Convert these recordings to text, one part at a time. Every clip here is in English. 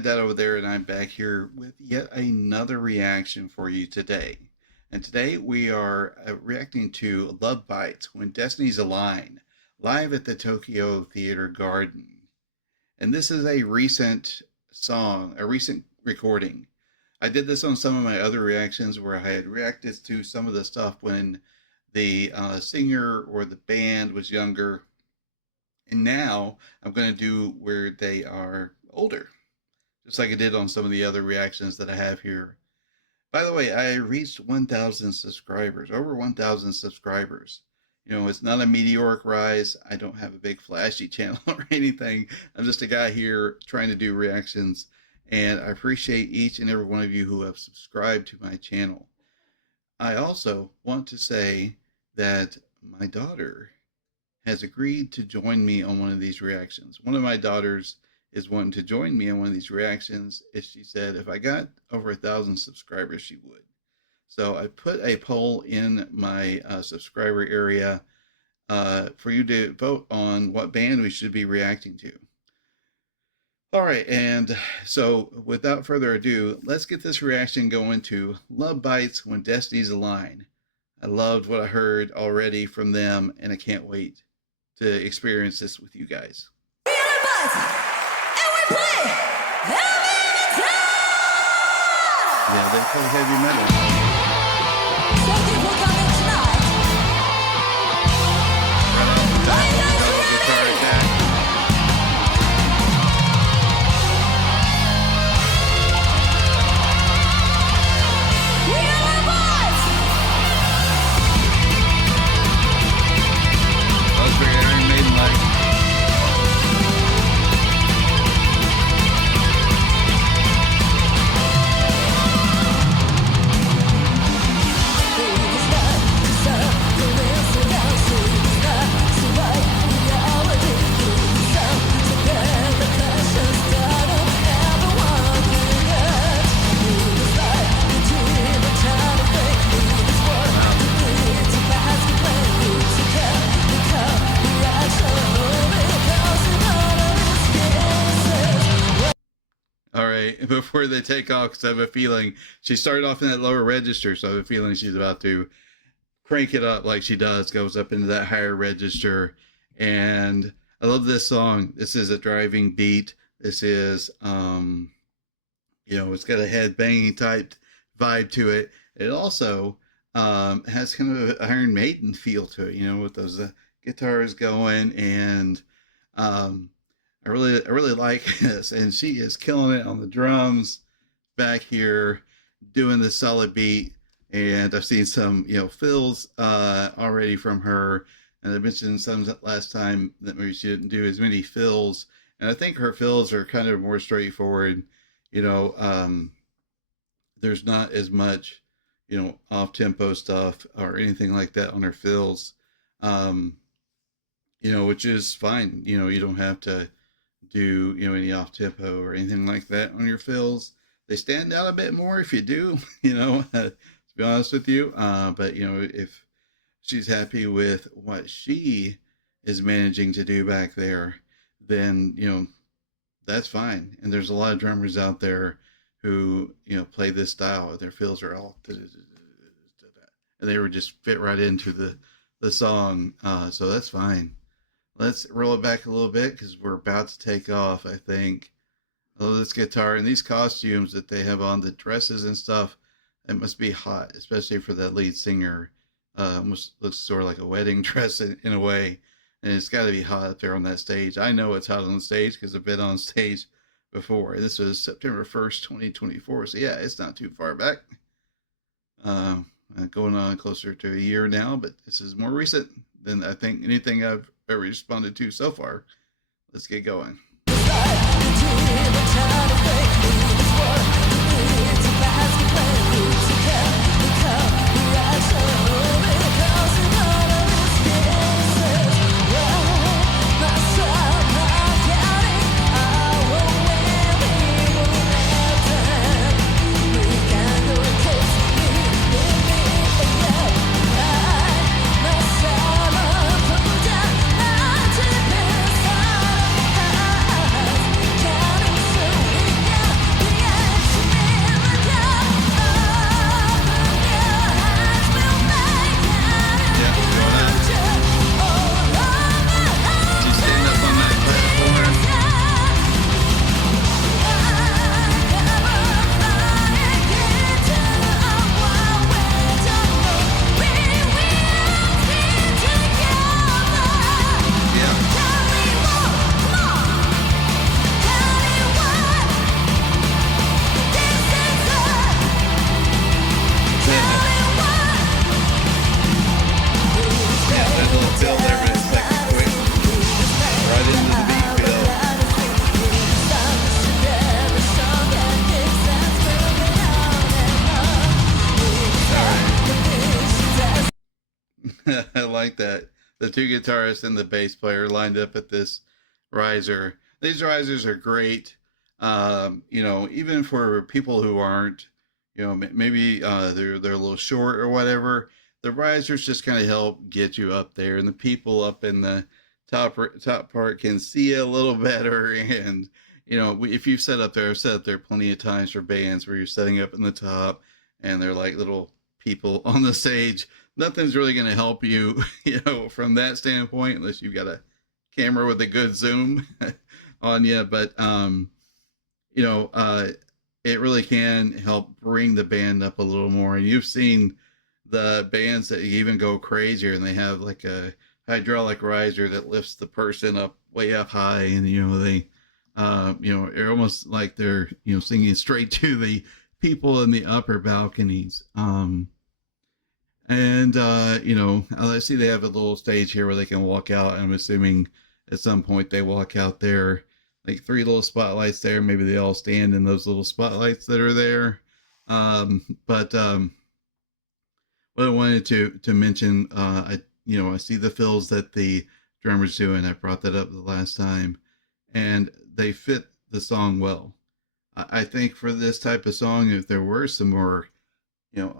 ThatDadOverThere, and I'm back here with yet another reaction for you today. And today we are reacting to LoveBites when Destinies Align, live at the Tokyo Theater Garden. And this is a recent song, a recent recording. I did this on some of my other reactions where I had reacted to some of the stuff when the singer or the band was younger. And now I'm going to do where they are older, just like I did on some of the other reactions that I have here. By the way, I reached 1,000 subscribers, over 1,000 subscribers. You know, it's not a meteoric rise. I don't have a big flashy channel or anything. I'm just a guy here trying to do reactions, and I appreciate each and every one of you who have subscribed to my channel. I also want to say that my daughter has agreed to join me on one of these reactions. One of my daughters is wanting to join me on one of these reactions. She said if I got over 1,000 subscribers, she would. So I put a poll in my subscriber area for you to vote on what band we should be reacting to. All right, and so without further ado, let's get this reaction going to LoveBites when Destinies Align. I loved what I heard already from them, and I can't wait to experience this with you guys. We are Buzz, and we play heavy metal! Yeah, they play heavy metal. Thank you for coming tonight. Are you guys ready? We are Buzz! Those were Iron Maiden like. All right, before they take off, because I have a feeling she started off in that lower register, so I have a feeling she's about to crank it up like she does, goes up into that higher register. And I love this song. This is a driving beat. This is, you know, it's got a head banging type vibe to it. It also has kind of an Iron Maiden feel to it, you know, with those guitars going, and I really like this, and she is killing it on the drums back here, doing this solid beat. And I've seen some, you know, fills already from her, and I mentioned some last time that maybe she didn't do as many fills, and I think her fills are kind of more straightforward. You know, there's not as much, you know, off-tempo stuff or anything like that on her fills, you know, which is fine. You know, you don't have to do, you know, any off tempo or anything like that on your fills. They stand out a bit more if you do, you know, to be honest with you. But you know, if she's happy with what she is managing to do back there, then, you know, that's fine. And there's a lot of drummers out there who, you know, play this style. Their fills are all, and they would just fit right into the song. So that's fine. Let's roll it back a little bit because we're about to take off, I think. I love this guitar and these costumes that they have on, the dresses and stuff. It must be hot, especially for that lead singer. Almost looks sort of like a wedding dress in a way. And it's got to be hot up there on that stage. I know it's hot on the stage because I've been on stage before. This was September 1st, 2024. So yeah, it's not too far back. Going on closer to a year now, but this is more recent than I think anything I've ever responded to so far. Let's get going. I like that. The two guitarists and the bass player lined up at this riser. These risers are great. Even for people who aren't, maybe they're a little short or whatever. The risers just kind of help get you up there, and the people up in the top part can see a little better. And if you've set up there, I've set up there plenty of times for bands where you're setting up in the top, and they're like little people on the stage. Nothing's really going to help you, from that standpoint, unless you've got a camera with a good zoom on you. But you know, uh, it really can help bring the band up a little more. And you've seen the bands that even go crazier, and they have like a hydraulic riser that lifts the person up way up high, and they're almost like they're singing straight to the people in the upper balconies. And I see they have a little stage here where they can walk out. I'm assuming at some point they walk out there, like three little spotlights there. Maybe they all stand in those little spotlights that are there. But what I wanted to mention, I see the fills that the drummers do, and I brought that up the last time, and they fit the song well. I think for this type of song, if there were some more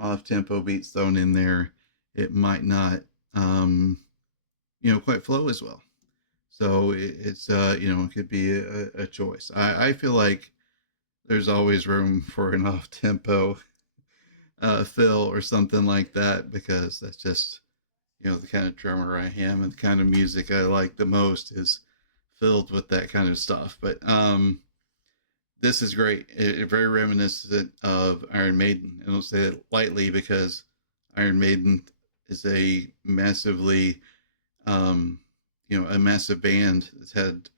off tempo beats thrown in there, it might not, quite flow as well. So it could be a choice. I feel like there's always room for an off tempo fill or something like that, because that's just, the kind of drummer I am, and the kind of music I like the most is filled with that kind of stuff. But, this is great. Very reminiscent of Iron Maiden. I don't say it lightly, because Iron Maiden is a massively, a massive band that's had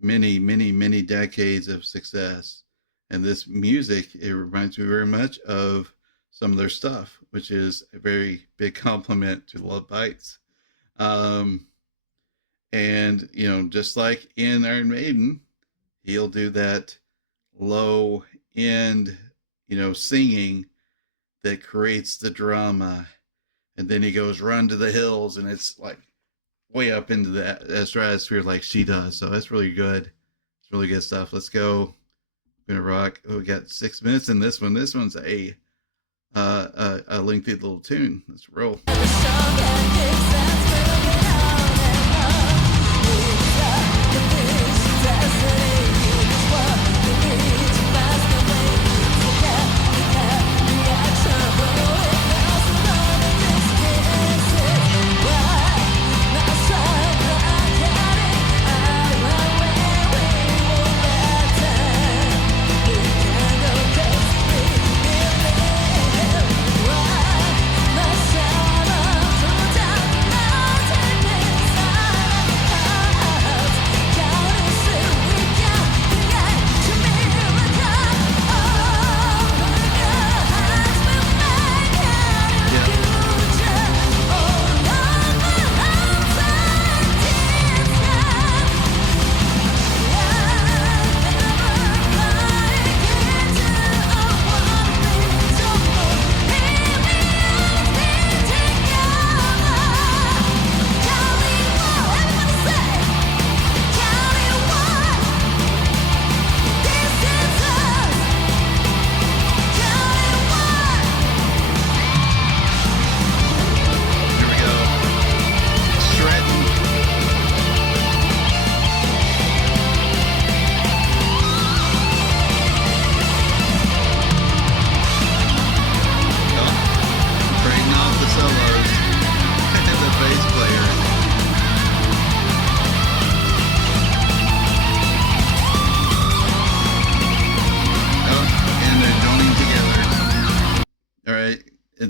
many, many, many decades of success. And this music, it reminds me very much of some of their stuff, which is a very big compliment to LoveBites. Um, and, just like in Iron Maiden, he'll do that low end, singing that creates the drama. And then he goes run to the hills, and it's like way up into the stratosphere like she does. So that's really good. It's really good stuff. Let's go. We're gonna rock. Oh, we got 6 minutes in this one. This one's a lengthy little tune. Let's roll.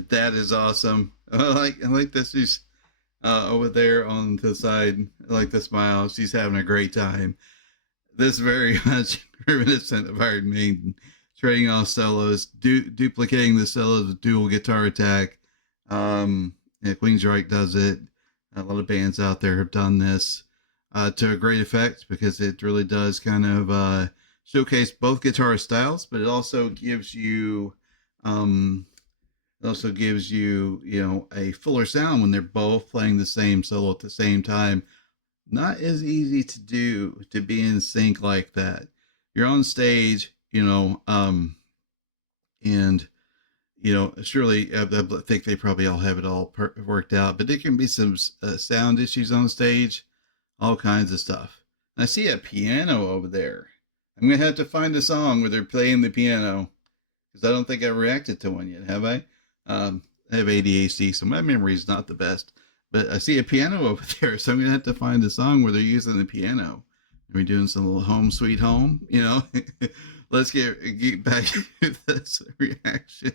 That is awesome. I like this. She's over there on the side. I like the smile. She's having a great time. This very much reminiscent of Iron Maiden, trading off solos, duplicating the solos with dual guitar attack. Queensryche does it. A lot of bands out there have done this to a great effect, because it really does kind of showcase both guitar styles, but it also gives you It also gives you, a fuller sound when they're both playing the same solo at the same time. Not as easy to do, to be in sync like that. You're on stage, and surely I think they probably all have it all worked out, but there can be some sound issues on stage, all kinds of stuff. And I see a piano over there. I'm gonna have to find a song where they're playing the piano because I don't think I've reacted to one yet. Have I? I have ADHD, so my memory is not the best. But I see a piano over there, so I'm gonna have to find a song where they're using the piano. Are we doing some little home sweet home? Let's get back to this reaction.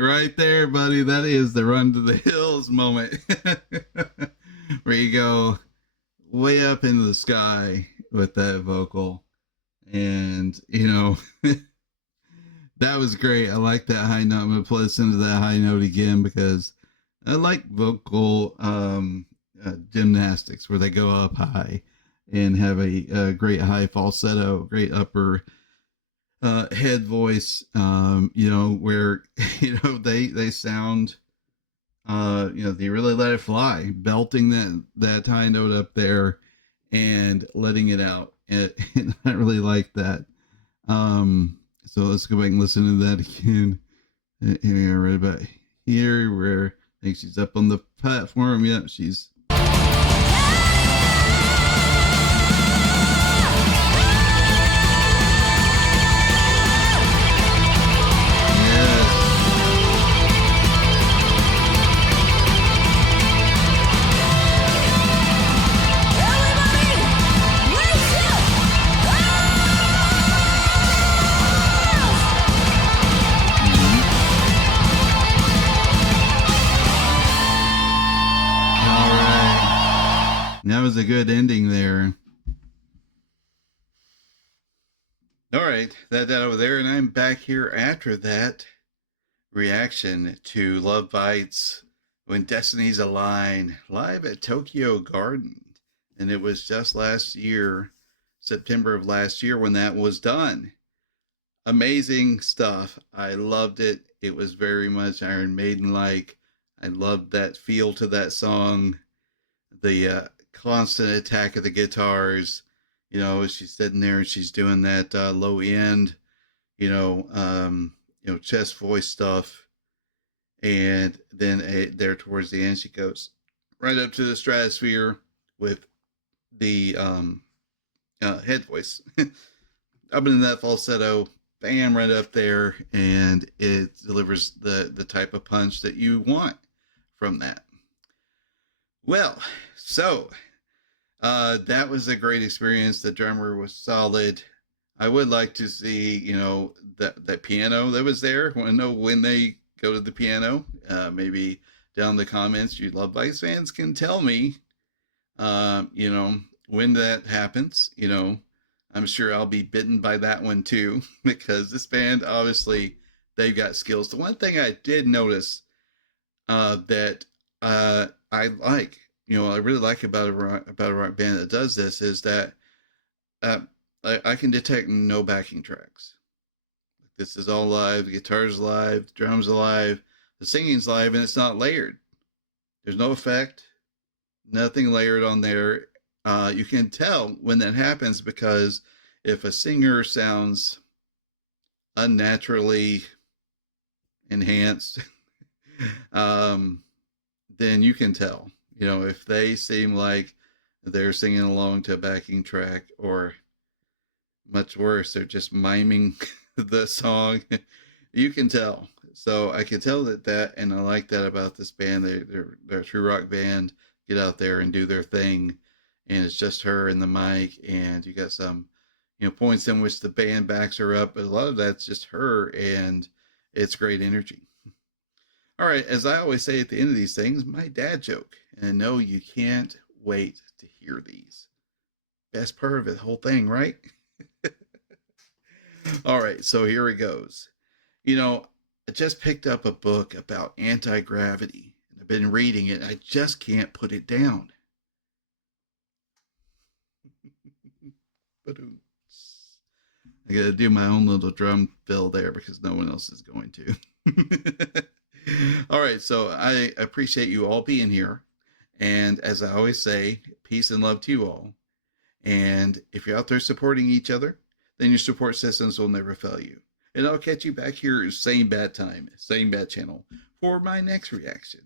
Right there, buddy. That is the run to the hills moment. Where you go way up into the sky with that vocal. And, that was great. I like that high note. I'm going to listen to that high note again because I like vocal gymnastics where they go up high and have a great high falsetto, great upper head voice, where they sound, they really let it fly, belting that high note up there and letting it out. And I really like that. So let's go back and listen to that again. Here, right about here, where I think she's up on the platform. Yep, she's. That was a good ending there. All right, that over there, and I'm back here after that reaction to LoveBites when Destinies Align live at Tokyo Garden. And it was just last year, September of last year, when that was done. Amazing stuff. I loved it. It was very much Iron Maiden like. I loved that feel to that song. The constant attack of the guitars. She's sitting there and she's doing that low end, chest voice stuff, and then there towards the end she goes right up to the stratosphere with the head voice up in that falsetto. bam, right up there, and it delivers the type of punch that you want from that. Well, so that was a great experience. The drummer was solid. I would like to see, that piano that was there. I want to know when they go to the piano. Maybe down in the comments, you LoveBites fans can tell me, when that happens. I'm sure I'll be bitten by that one too, because this band, obviously, they've got skills. The one thing I did notice that I like, I really like about a rock band that does this is that uh, I can detect no backing tracks. This is all live. The guitar's live, the drums are live, the singing's live, and it's not layered. There's no effect, nothing layered on there. You can tell when that happens because if a singer sounds unnaturally enhanced, um, then you can tell. If they seem like they're singing along to a backing track, or much worse, they're just miming the song, you can tell. So I can tell that, and I like that about this band. They're a true rock band. Get out there and do their thing, and it's just her and the mic, and you got some, points in which the band backs her up, but a lot of that's just her, and it's great energy. All right, as I always say at the end of these things, my dad joke, and I know you can't wait to hear these. Best part of the whole thing, right? All right, so here it goes. I just picked up a book about anti-gravity. I've been reading it. I just can't put it down. I got to do my own little drum fill there because no one else is going to. All right, so I appreciate you all being here. And as I always say, peace and love to you all. And if you're out there supporting each other, then your support systems will never fail you. And I'll catch you back here, same bad time, same bad channel, for my next reaction.